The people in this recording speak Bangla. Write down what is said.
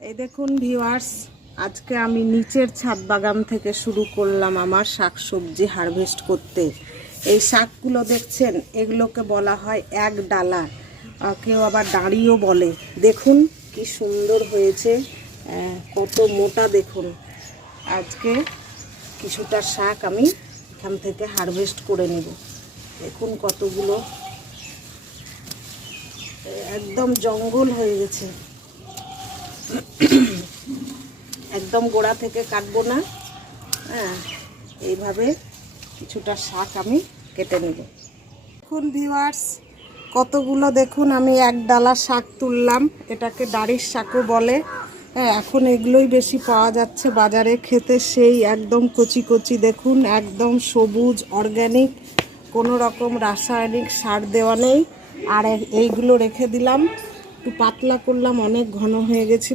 এই দেখুন ভিউয়ার্স, আজকে আমি নিচের ছাদ বাগান থেকে শুরু করলাম আমার শাকসবজি হারভেস্ট করতে। এই শাকগুলো দেখছেন, এগুলোকে বলা হয় এক ডালা, কেউ আবার দাঁড়িয়েও বলে। দেখুন কি সুন্দর হয়েছে, কত মোটা দেখুন। আজকে কিছুটা শাক আমি এখান থেকে হারভেস্ট করে নেব। দেখুন কতগুলো, একদম জঙ্গল হয়ে গেছে। একদম গোড়া থেকে কাটবো না, এইভাবে কিছুটা শাক আমি কেটে নেব। দেখুন ভিউয়ার্স, কতগুলো দেখুন আমি এক ডালা শাক তুললাম। এটাকে দাড়ির শাকও বলে। এখন এগুলোই বেশি পাওয়া যাচ্ছে বাজারে, খেতে সেই একদম কচি কচি। দেখুন একদম সবুজ, অর্গ্যানিক, কোনো রকম রাসায়নিক সার দেওয়া নেই। আর এইগুলো রেখে দিলাম, একটু পাতলা করলাম, অনেক ঘন হয়ে গেছিলো।